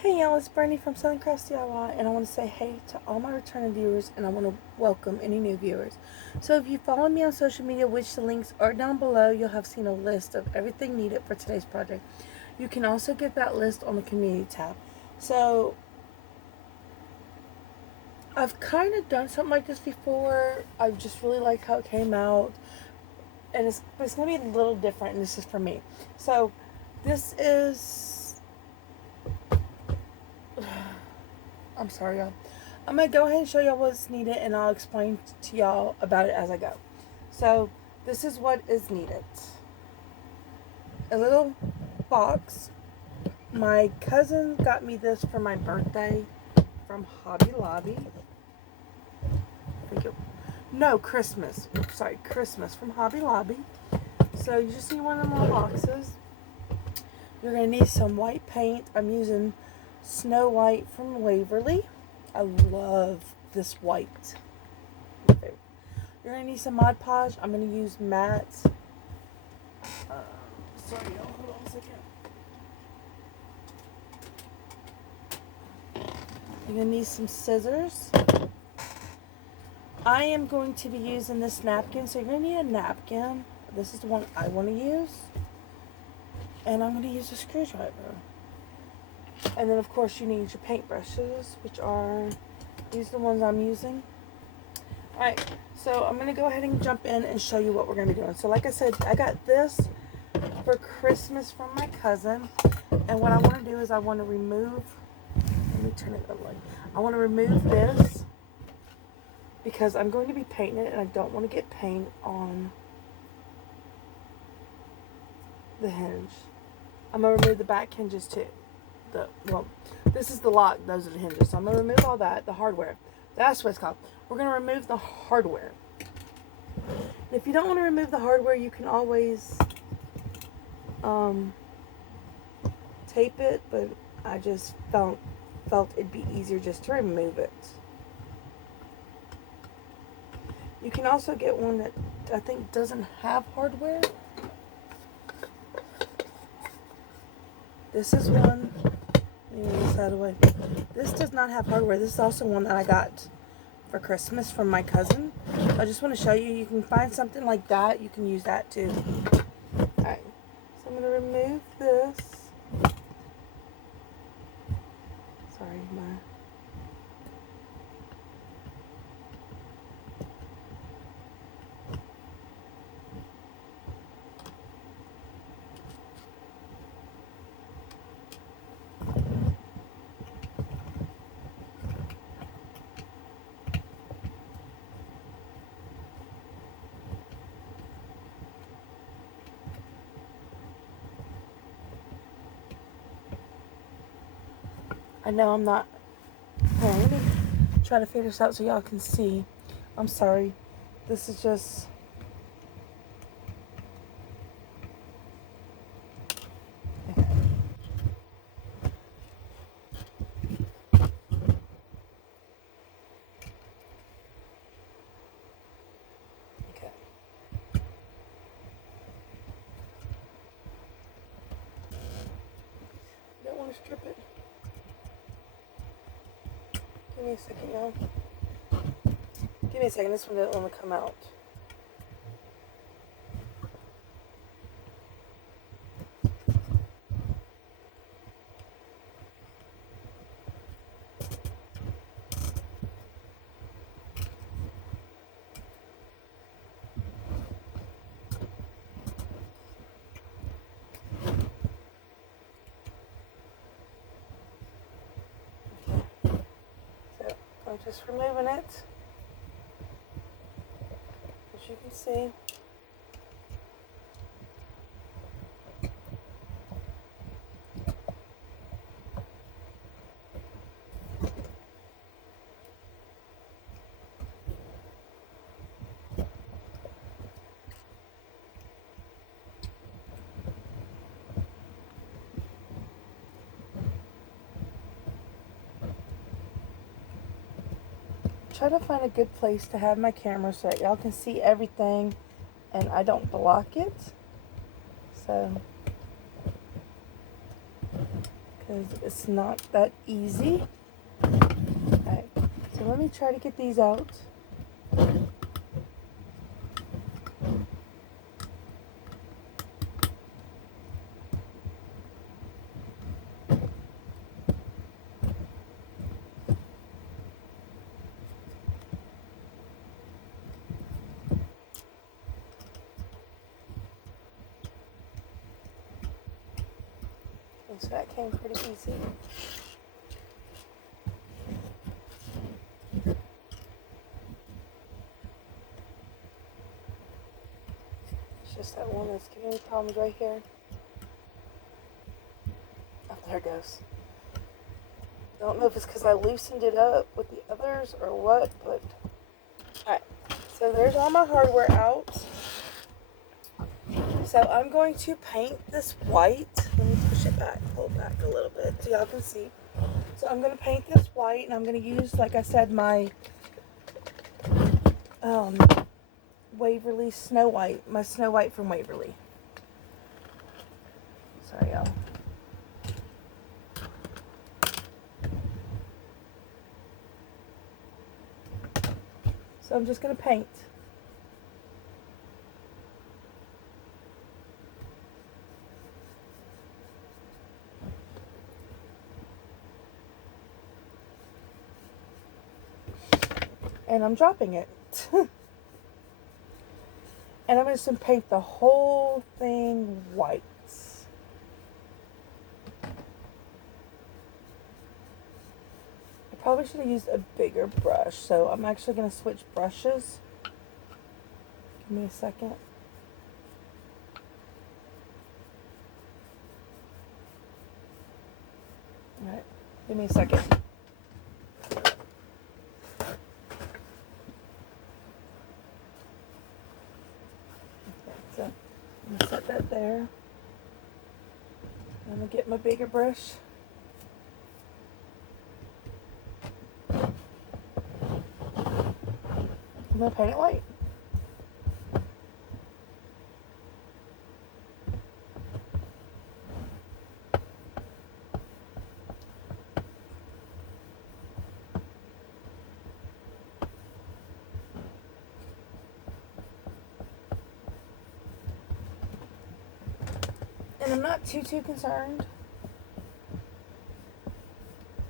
Hey y'all, it's Brandy from Southern Crest DIY, and I want to say hey to all my returning viewers, and I want to welcome any new viewers. So if you follow me on social media, which the links are down below, you'll have seen a list of everything needed for today's project. You can also get that list on the community tab. So I've kind of done something like this before. I just really like how it came out, and it's going to be a little different, and this is for me. So this is I'm sorry, y'all. I'm going to go ahead and show y'all what's needed, and I'll explain to y'all about it as I go. So, this is what is needed. A little box. My cousin got me this for my birthday from Hobby Lobby. No, Christmas. Sorry, Christmas from Hobby Lobby. So, you just need one of them little boxes. You're going to need some white paint. I'm using Snow White from Waverly. I love this white. You're going to need some Mod Podge. I'm going to use matte. Sorry, y'all. Hold on a second. You're going to need some scissors. I am going to be using this napkin, so you're going to need a napkin. This is the one I want to use. And I'm going to use a screwdriver. And then, of course, you need your paintbrushes, which are these are the ones I'm using. Alright, so I'm going to go ahead and jump in and show you what we're going to be doing. So like I said, I got this for Christmas from my cousin. And what I want to do is I want to remove, let me turn it up like, I want to remove this because I'm going to be painting it and I don't want to get paint on the hinge. I'm going to remove the back hinges too. This is the lock, those are the hinges. So I'm going to remove all that, the hardware. That's what it's called. We're going to remove the hardware. And if you don't want to remove the hardware, you can always tape it, but I just felt it'd be easier just to remove it. You can also get one that I think doesn't have hardware. This is one. Move this out of the way. This does not have hardware. This is also one that I got for Christmas from my cousin. I just want to show you. You can find something like that. You can use that too. Alright. So I'm going to remove this. Sorry, my... I know I'm not... Hold on, let me try to figure this out so y'all can see. I'm sorry. This is just... Okay. Don't want to strip it. Give me a second, y'all. Give me a second. This one doesn't want to come out. So I'm just removing it. As you can see. Try to find a good place to have my camera so that y'all can see everything and I don't block it. So, because it's not that easy. Alright, so let me try to get these out. And so that came pretty easy. It's just that one that's giving me problems right here. Oh, there it goes. I don't know if it's because I loosened it up with the others or what, but... Alright, so there's all my hardware out. So I'm going to paint this white. Let me push it back, pull it back a little bit so y'all can see. So I'm going to paint this white, and I'm going to use, like I said, my Waverly Snow White. My Snow White from Waverly. Sorry, y'all. So I'm just going to paint. And I'm dropping it. And I'm just going to paint the whole thing white. I probably should have used a bigger brush, so I'm actually going to switch brushes. Give me a second. Alright, give me a second. So I'm going to set that there. I'm going to get my bigger brush. I'm going to paint it white. And I'm not too concerned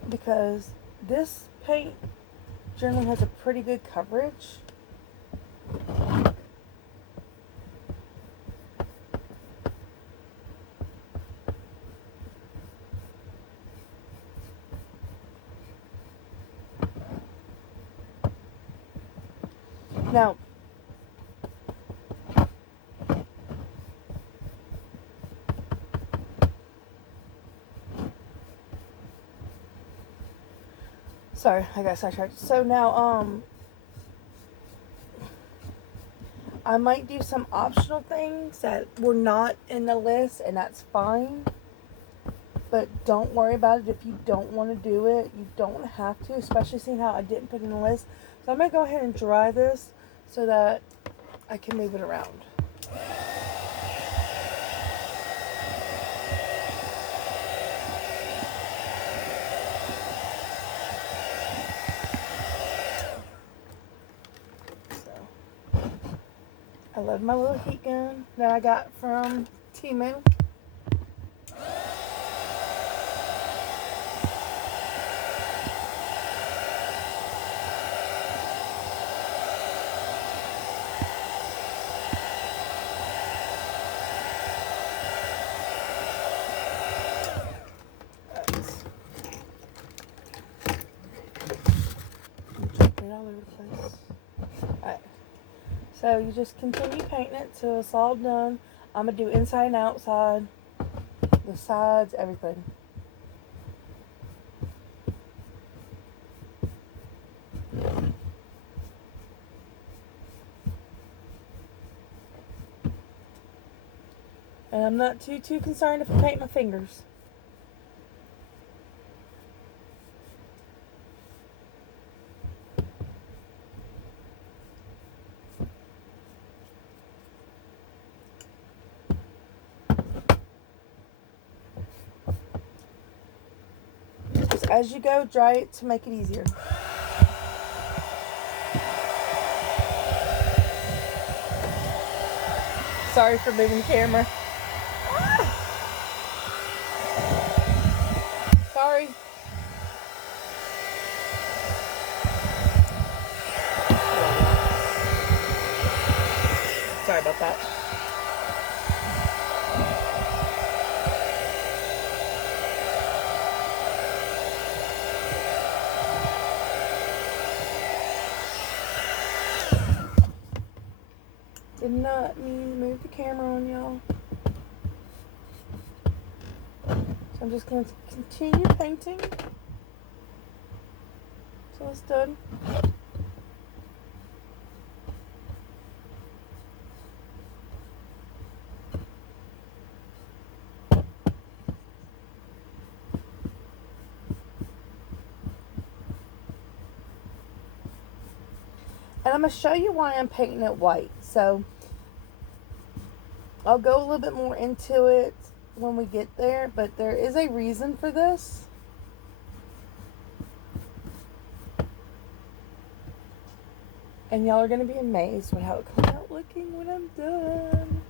because this paint generally has a pretty good coverage. Now, sorry, I got sidetracked. So now, I might do some optional things that were not in the list, and that's fine. But don't worry about it if you don't want to do it. You don't have to, especially seeing how I didn't put it in the list. So I'm going to go ahead and dry this so that I can move it around. I love my little heat gun that I got from Temu. Jumping all over the place. Alright. So you just continue painting it till it's all done. I'm going to do inside and outside, the sides, everything. And I'm not too concerned if I paint my fingers. As you go, dry it to make it easier. Sorry for moving the camera. Sorry. Sorry about that. Did not mean to move the camera on y'all. So I'm just going to continue painting until it's done. And I'm going to show you why I'm painting it white. So I'll go a little bit more into it when we get there, but there is a reason for this. And y'all are going to be amazed with how it comes out looking when I'm done.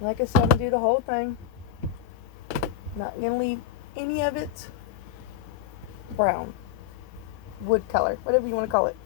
Like I said, I'm going to do the whole thing. Not going to leave any of it brown. Wood color. Whatever you want to call it.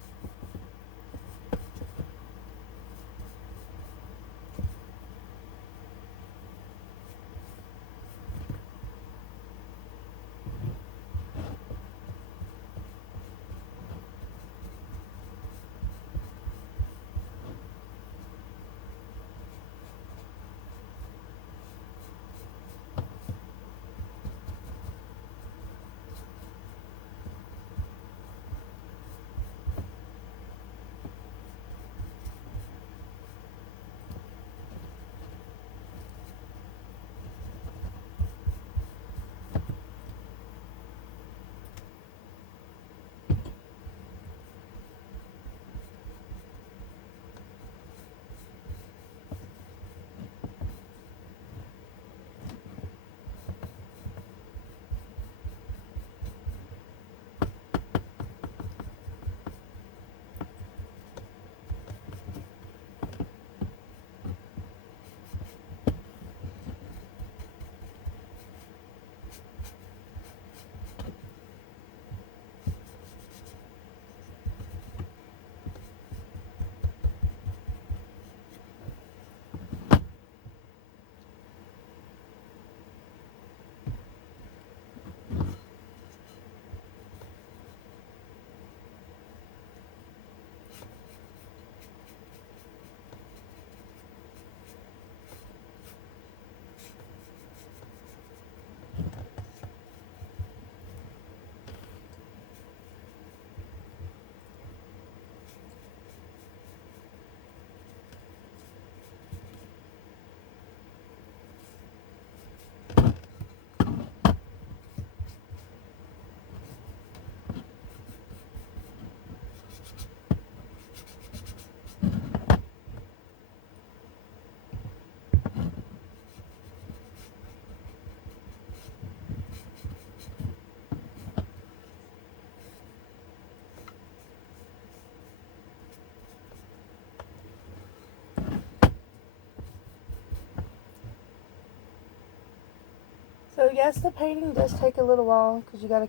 So yes, the painting does take a little while because you got to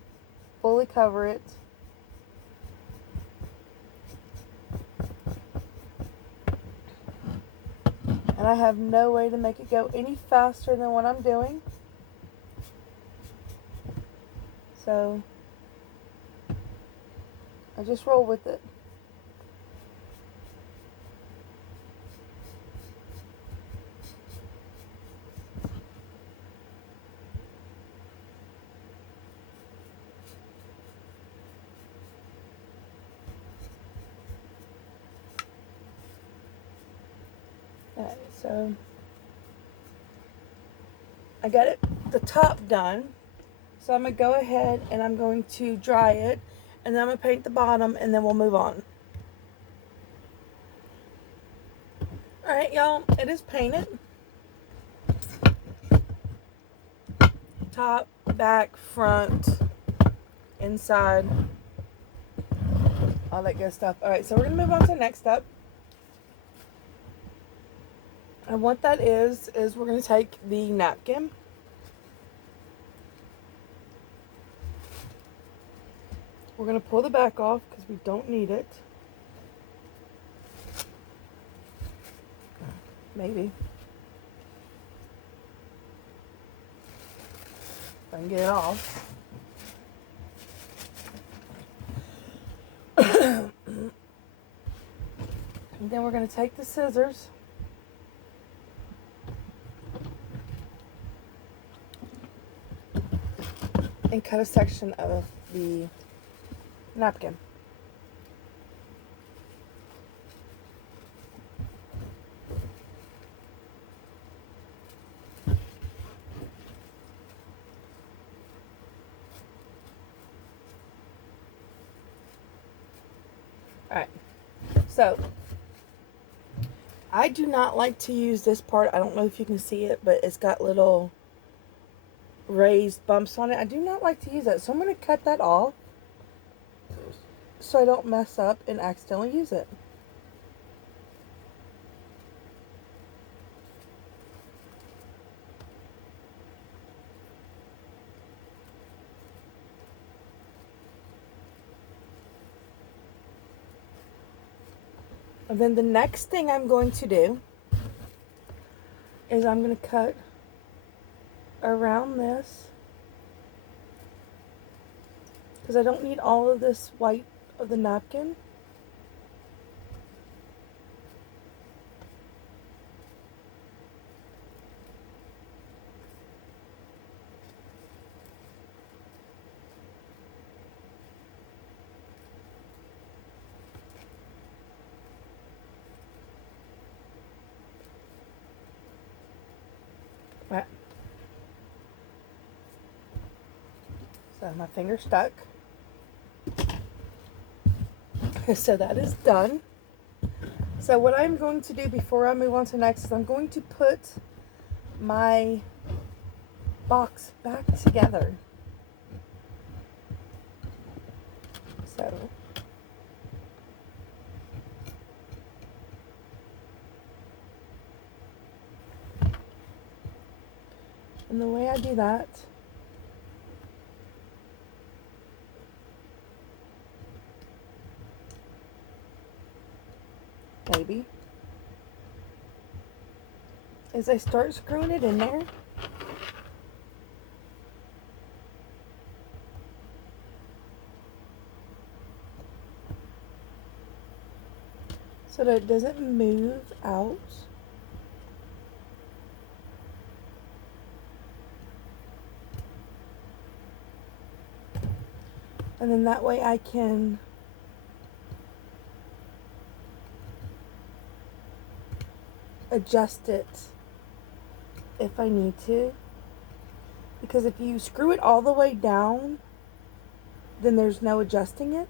fully cover it. And I have no way to make it go any faster than what I'm doing. So I just roll with it. Alright, so I got it, the top done. So I'm going to go ahead and I'm going to dry it. And then I'm going to paint the bottom and then we'll move on. Alright, y'all, it is painted. Top, back, front, inside, all that good stuff. Alright, so we're going to move on to the next step. And what that is we're going to take the napkin. We're going to pull the back off because we don't need it. Maybe. If I can get it off. And then we're going to take the scissors. And cut a section of the napkin. Alright, so I do not like to use this part. I don't know if you can see it, but it's got little raised bumps on it. I do not like to use that, so I'm going to cut that off so I don't mess up and accidentally use it. And then the next thing I'm going to do is I'm going to cut around this because I don't need all of this white of the napkin. Right. So my finger stuck. So that is done. So what I'm going to do before I move on to next is I'm going to put my box back together. So and the way I do that maybe is I start screwing it in there. So that it doesn't move out. And then that way I can adjust it if I need to. Because if you screw it all the way down, then there's no adjusting it.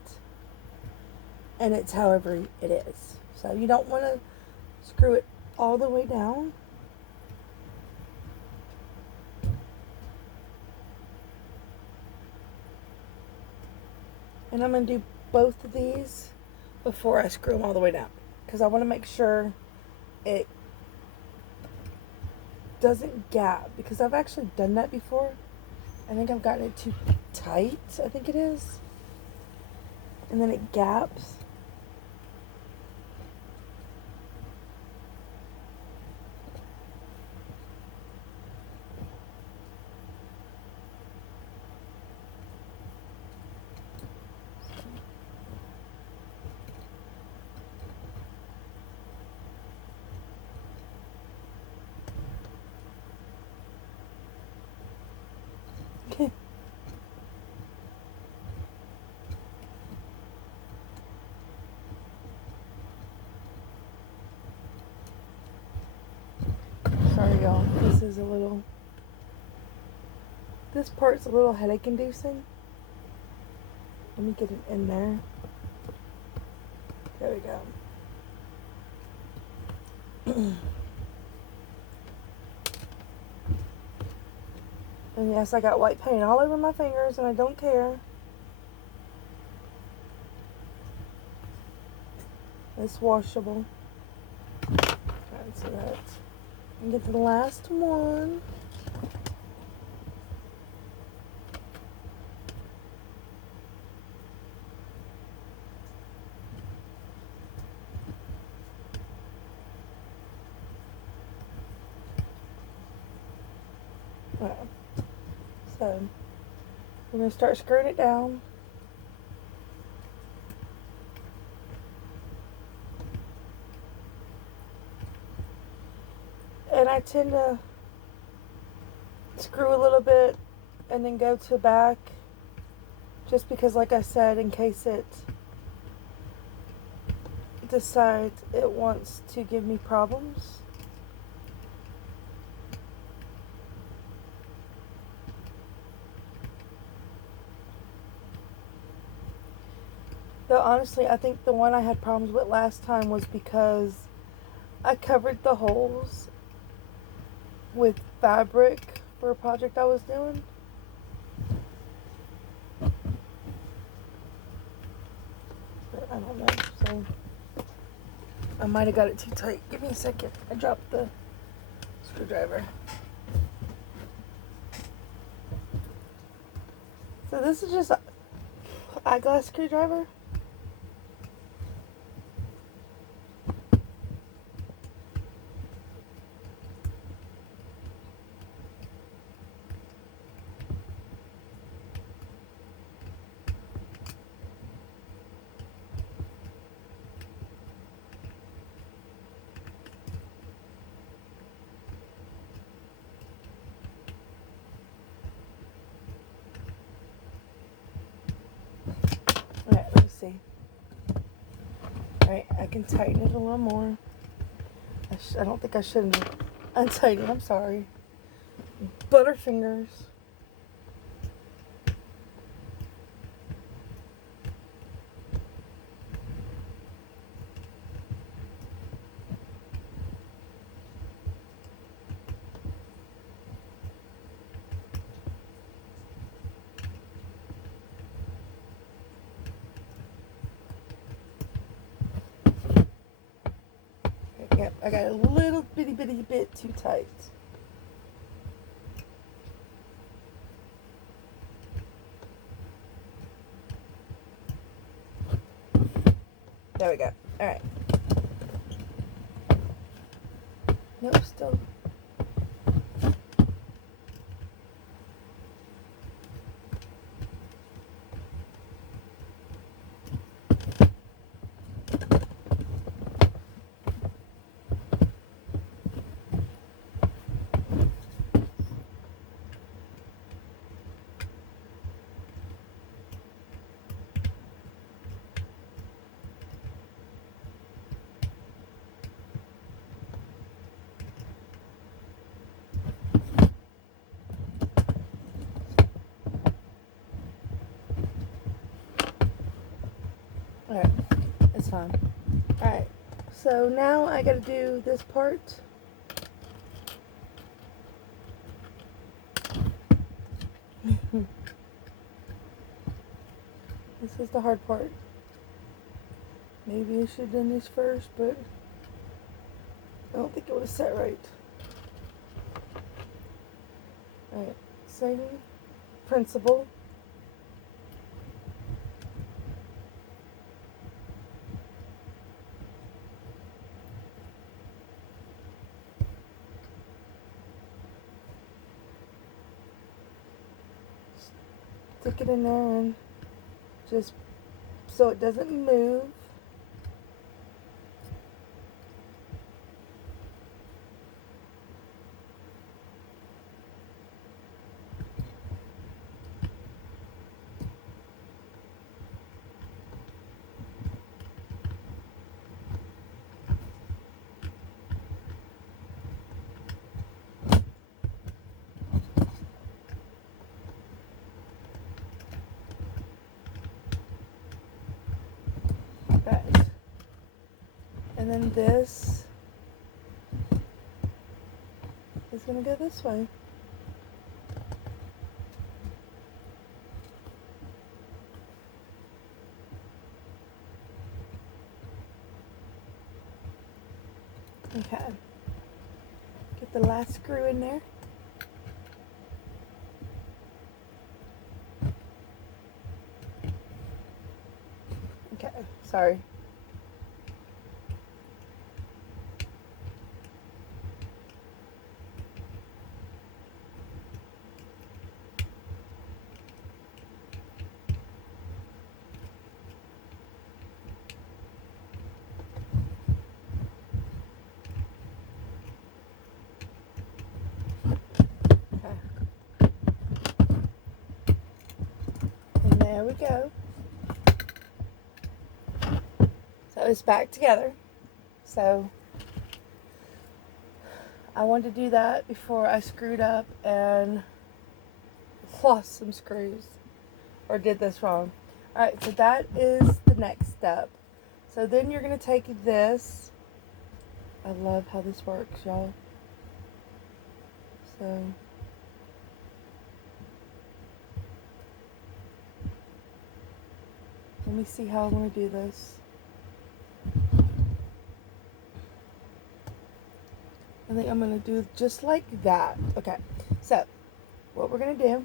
And it's however it is. So you don't want to screw it all the way down. And I'm going to do both of these before I screw them all the way down. Because I want to make sure it doesn't gap. Because I've actually done that before. I think I've gotten it too tight, I think it is. And then it gaps. y'all. This is a little... This part's a little headache inducing. Let me get it in there. There we go. And yes, I got white paint all over my fingers and I don't care. It's washable. Trying to see that. And get to the last one. Alright. So, we're going to start screwing it down. And I tend to screw a little bit and then go to back, just because, like I said, in case it decides it wants to give me problems. Though honestly, I think the one I had problems with last time was because I covered the holes with fabric for a project I was doing. But I don't know, so I might have got it too tight. Give me a second. I dropped the screwdriver. So this is just an eyeglass screwdriver. Alright, let me see. Alright, I can tighten it a little more. I don't think I should have untightened it. I'm sorry. Butterfingers. Yep, I got a little bitty bit too tight. There we go. Alright. Nope, still. Alright, it's fine. Alright, so now I gotta do this part. This is the hard part. Maybe I should have done this first, but I don't think it would have set right. Alright, same principle. Stick it in there and just so it doesn't move. And then this is going to go this way. Okay. Get the last screw in there. Okay, sorry. There we go. So it's back together. So I wanted to do that before I screwed up and lost some screws or did this wrong. Alright, so that is the next step. So then you're going to take this. I love how this works, y'all. So let me see how I'm going to do this. I think I'm going to do just like that. Okay, so what we're going to do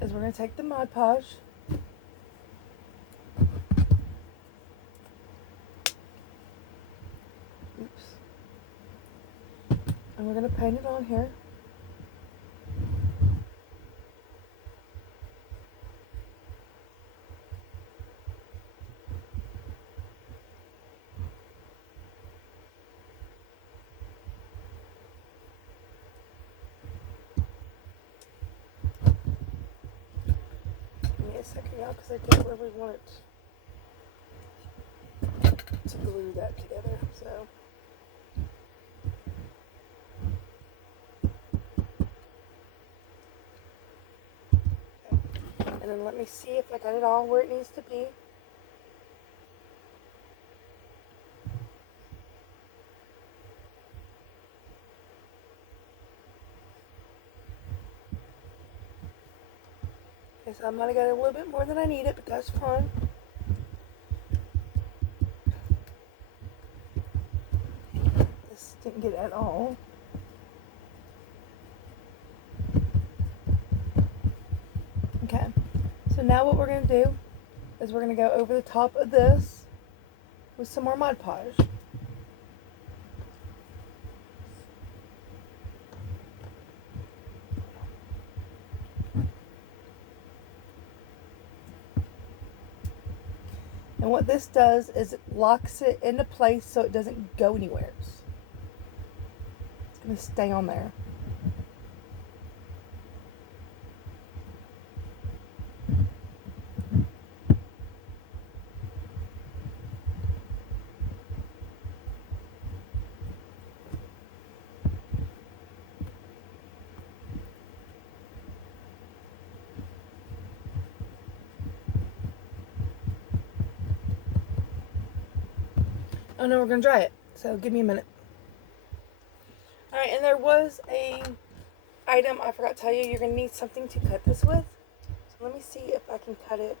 is we're going to take the Mod Podge. Oops. And we're going to paint it on here. Give me a second, y'all, because I don't really want to glue that together. So. And then let me see if I got it all where it needs to be. Okay, so I might have got a little bit more than I needed, but that's fine. This didn't get it at all. Okay, so now what we're going to do is we're going to go over the top of this with some more Mod Podge. And what this does is it locks it into place so it doesn't go anywhere. It's going to stay on there. Oh no, we're going to dry it. So give me a minute. Alright, and there was a item I forgot to tell you. You're going to need something to cut this with. So let me see if I can cut it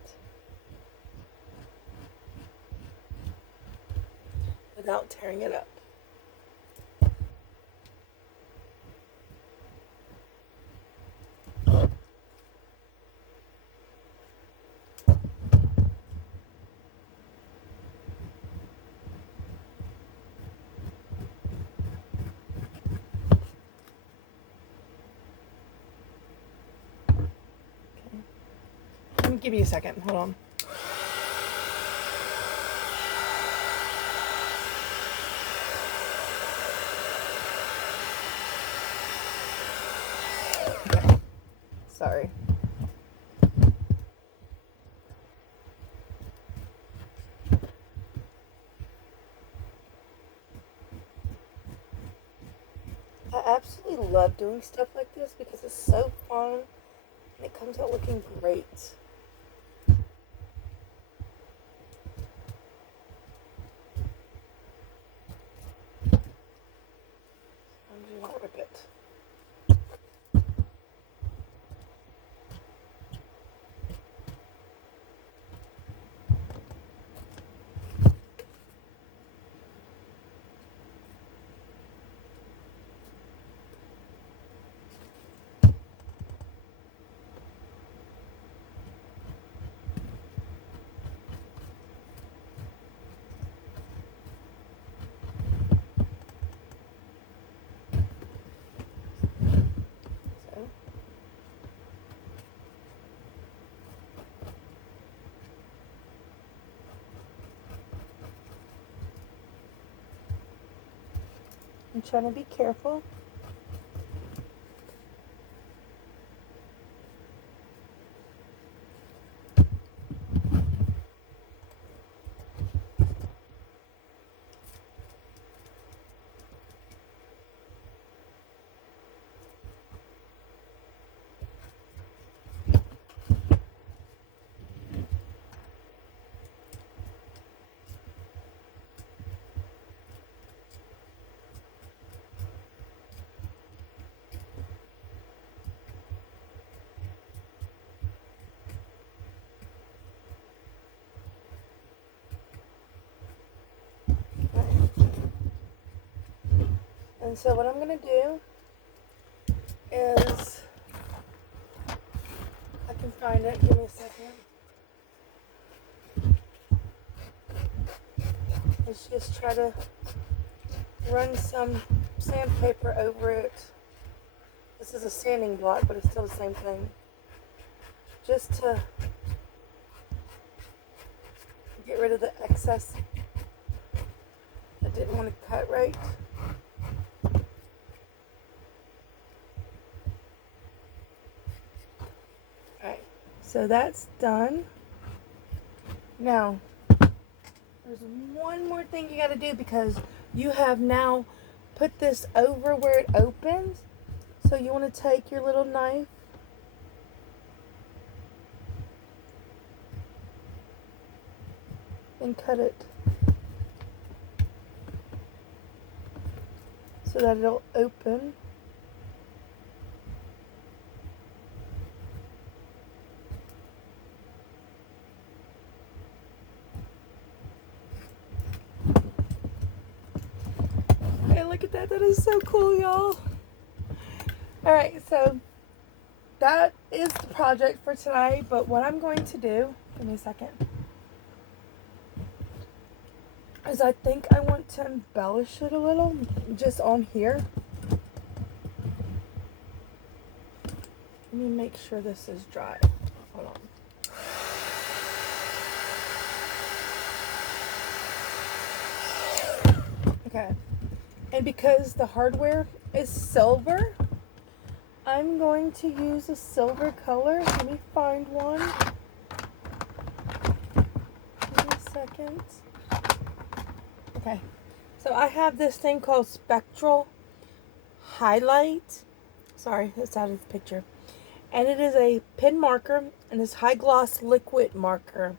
without tearing it up. Give me a second. Hold on. Okay. Sorry. I absolutely love doing stuff like this because it's so fun and it comes out looking great. I'm trying to be careful. And so what I'm going to do is, I can find it, give me a second. Is just try to run some sandpaper over it. This is a sanding block, but it's still the same thing. Just to get rid of the excess. I didn't want to cut right. Alright, so that's done. Now, there's one more thing you got to do, because you have now put this over where it opens. So you want to take your little knife and cut it so that it'll open. Hey, look at that. That is so cool, y'all. Alright, so that is the project for today. But what I'm going to do, give me a second, is I think I want to embellish it a little, just on here. Let me make sure this is dry. Hold on. Okay. And because the hardware is silver, I'm going to use a silver color. Let me find one. Give me a second. Okay. So I have this thing called Spectral Highlight. Sorry, that's out of the picture. And it is a pen marker, and it's high gloss liquid marker.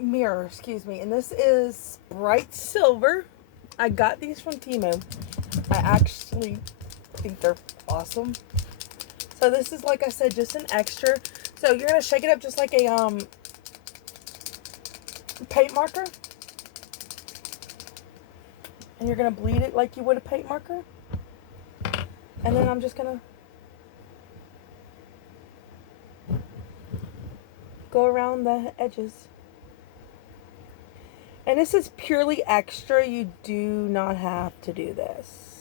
Mirror, excuse me. And this is bright silver. I got these from Temu. I actually think they're awesome. So this is, like I said, just an extra. So you're going to shake it up just like a paint marker. And you're going to bleed it like you would a paint marker. And then I'm just going to go around the edges. And this is purely extra. You do not have to do this.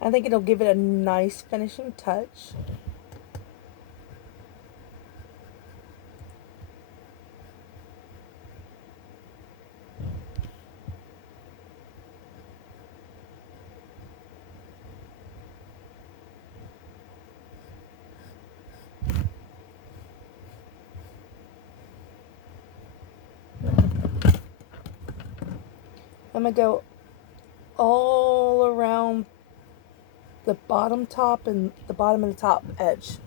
I think it'll give it a nice finishing touch. I'm going to go all around the bottom top and the bottom of the top edge.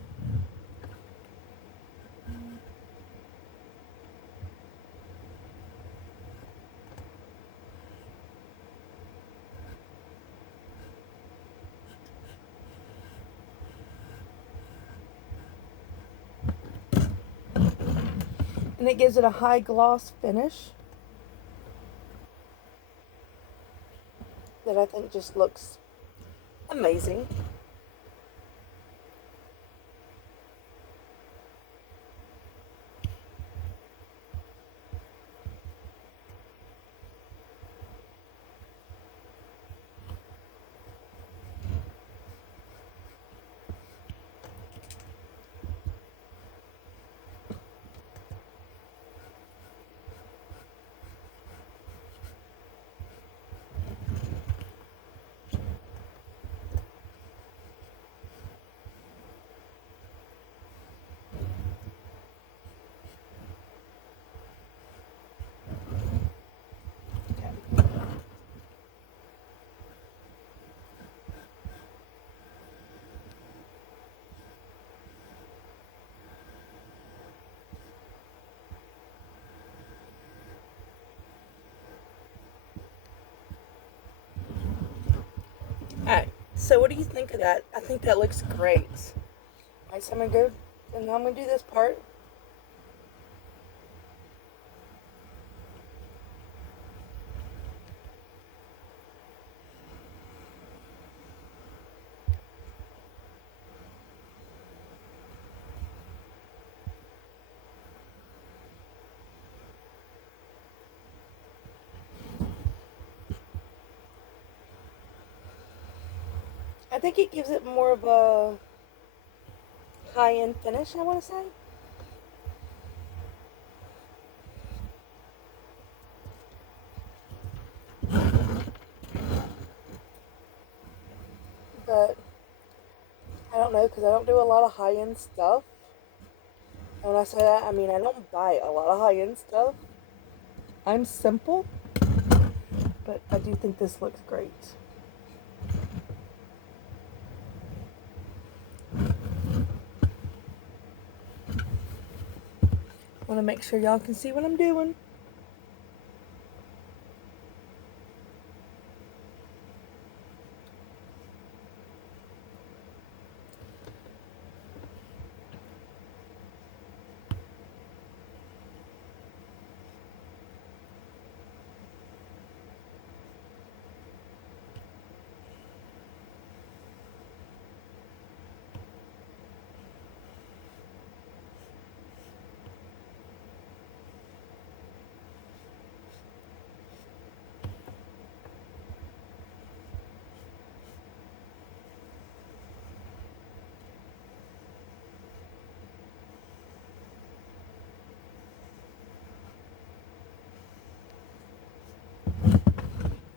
And it gives it a high gloss finish that I think just looks amazing. So what do you think of that? I think that looks great. Alright, so I'm going to go, and I'm going to do this part. I think it gives it more of a high-end finish, I want to say. But I don't know, because I don't do a lot of high-end stuff. And when I say that, I mean I don't buy a lot of high-end stuff. I'm simple, but I do think this looks great. I want to make sure y'all can see what I'm doing.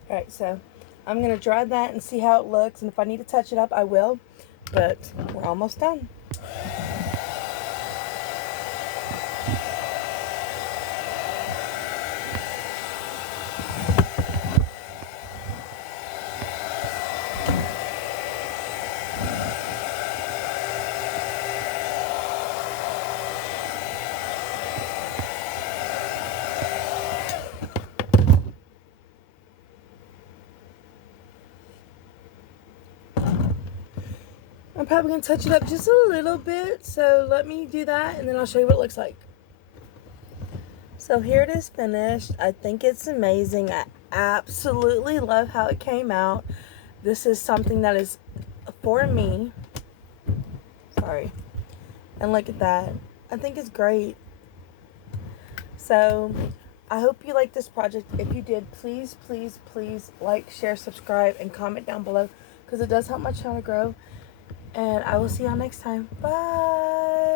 Alright, so I'm going to dry that and see how it looks. And if I need to touch it up, I will. But we're almost done. I'm probably going to touch it up just a little bit. So let me do that and then I'll show you what it looks like. So here it is finished. I think it's amazing. I absolutely love how it came out. This is something that is for me. Sorry. And look at that. I think it's great. So I hope you liked this project. If you did, please, please, please like, share, subscribe, and comment down below because it does help my channel grow. And I will see y'all next time. Bye.